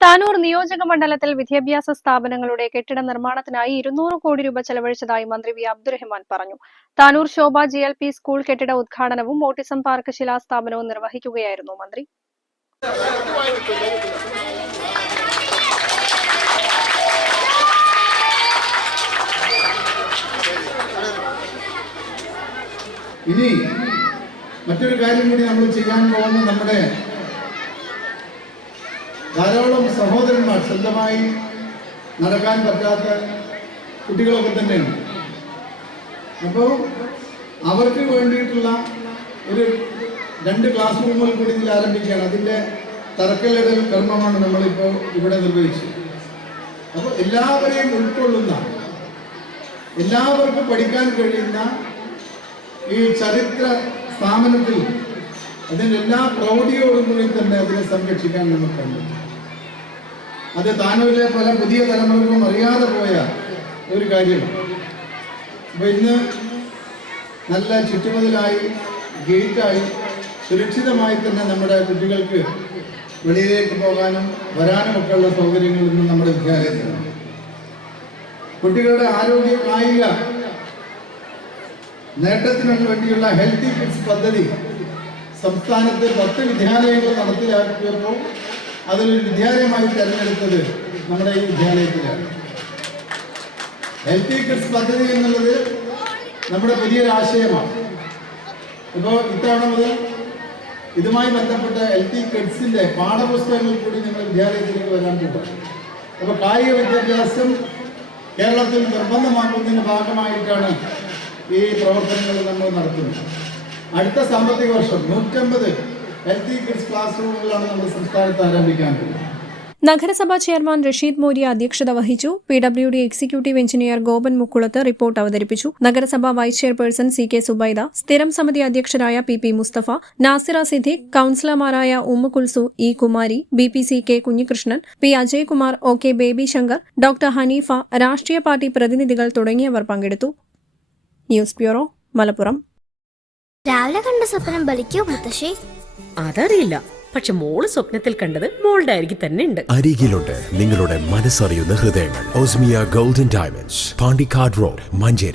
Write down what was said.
താനൂർ നിയോജക മണ്ഡലത്തിൽ വിദ്യാഭ്യാസ സ്ഥാപനങ്ങളുടെ കെട്ടിട നിർമ്മാണത്തിനായി 200 കോടി രൂപ ചെലവഴിച്ചതായി മന്ത്രി വി അബ്ദുറഹ്മാൻ പറഞ്ഞു. താനൂർ ശോഭ GLP സ്കൂൾ കെട്ടിട ഉദ്ഘാടനവും ഓട്ടിസം പാർക്ക് ശിലാസ്ഥാപനവും നിർവഹിക്കുകയായിരുന്നു മന്ത്രി. ഇനി മറ്റൊരു കാര്യം കൂടി നമ്മൾ ചെയ്യാൻ പോകുന്ന നമ്മുടെ ധാരാളം സഹോദരന്മാർ സ്വന്തമായി നടക്കാൻ പറ്റാത്ത കുട്ടികളൊക്കെ തന്നെയാണ്. അപ്പോൾ അവർക്ക് വേണ്ടിയിട്ടുള്ള ഒരു 2 ക്ലാസ് റൂമുകൾ കൂടി ഇതിൽ ആരംഭിക്കുകയാണ്. അതിൻ്റെ തറക്കല്ലിടൽ കർമ്മമാണ് നമ്മളിപ്പോൾ ഇവിടെ നിർവഹിച്ചത്. അപ്പോൾ എല്ലാവരെയും ഉൾക്കൊള്ളുന്ന, എല്ലാവർക്കും പഠിക്കാൻ കഴിയുന്ന ഈ ചരിത്ര സ്ഥാപനത്തിൽ അതിൻ്റെ എല്ലാ പ്രൗഢിയോടും കൂടി തന്നെ അതിനെ സംരക്ഷിക്കാൻ നമുക്ക് കഴിയും. അത് താനൂരിലെ പല പുതിയ തലമുറകളും അറിയാതെ പോയ ഒരു കാര്യമാണ്. അപ്പോൾ ഇന്ന് നല്ല ചുറ്റുമതിലായി, ഗേറ്റായി, സുരക്ഷിതമായി തന്നെ നമ്മുടെ കുട്ടികൾക്ക് വെളിയിലേക്ക് പോകാനും വരാനുമൊക്കെ ഉള്ള സൗകര്യങ്ങൾ ഇന്ന് നമ്മുടെ വിദ്യാലയത്തിലാണ്. കുട്ടികളുടെ ആരോഗ്യ കായിക നേട്ടത്തിനു വേണ്ടിയുള്ള ഹെൽത്തി കിഡ്സ് പദ്ധതി സംസ്ഥാനത്ത് 10 വിദ്യാലയങ്ങൾ നടപ്പിലാക്കിയപ്പോൾ അതിലൊരു വിദ്യാലയമായി തിരഞ്ഞെടുത്തത് നമ്മുടെ ഈ വിദ്യാലയത്തിലാണ്. ഹെൽത്തി കിഡ്സ് പദ്ധതി എന്നുള്ളത് നമ്മുടെ പുതിയൊരു ആശയമാണ്. ഇപ്പോൾ ഇത്തവണ മുതൽ ഇതുമായി ബന്ധപ്പെട്ട ഹെൽത്തി കിഡ്സിന്റെ പാഠപുസ്തകങ്ങൾ കൂടി നിങ്ങൾ വിദ്യാലയത്തിലേക്ക് വരാൻ പോകും. അപ്പോൾ കായിക വിദ്യാഭ്യാസം കേരളത്തിൽ നിർബന്ധമാക്കുന്നതിന്റെ ഭാഗമായിട്ടാണ് ഈ പ്രവർത്തനങ്ങൾ നമ്മൾ നടത്തുന്നത്. അടുത്ത സാമ്പത്തിക വർഷം 150 ഹെൽത്തി കിഡ്സ് ക്ലാസ് റൂമുകളാണ് നമ്മൾ സംസ്ഥാനത്ത് ആരംഭിക്കാൻ പോകുന്നത്. നഗരസഭാ ചെയർമാൻ റഷീദ് മോരിയ അധ്യക്ഷത വഹിച്ചു. PWD executive engineer Gopan Mukkulath report അവതരിപ്പിച്ചു. നഗരസഭാ വൈസ് ചെയർപേഴ്സൺ CK സുബൈദ, സ്ഥിരം സമിതി അധ്യക്ഷരായ PP മുസ്തഫ, നാസിറ സിദ്ദീഖ്, കൌൺസിലർമാരായ Kulsu, E Kumari, BPC K Kunhikrishnan, P Ajaykumar, OK Baby Shankar, doctor Haneefa, രാഷ്ട്രീയ പാർട്ടി പ്രതിനിധികൾ തുടങ്ങിയവർ പങ്കെടുത്തു. News bureau, Malappuram. രാവിലെ കണ്ട സ്വപ്നം ബലിക്കോ മുത്തശ്ശി? അതറിയില്ല, പക്ഷെ മോള് സ്വപ്നത്തിൽ കണ്ടത് മോളുടെ അരികിൽ തന്നെ ഉണ്ട്. അരികിലുണ്ട് നിങ്ങളുടെ മനസ്സറിയുന്ന ഹൃദയങ്ങൾ. Osmia golden diamonds, Pandikkad road, Manjeri.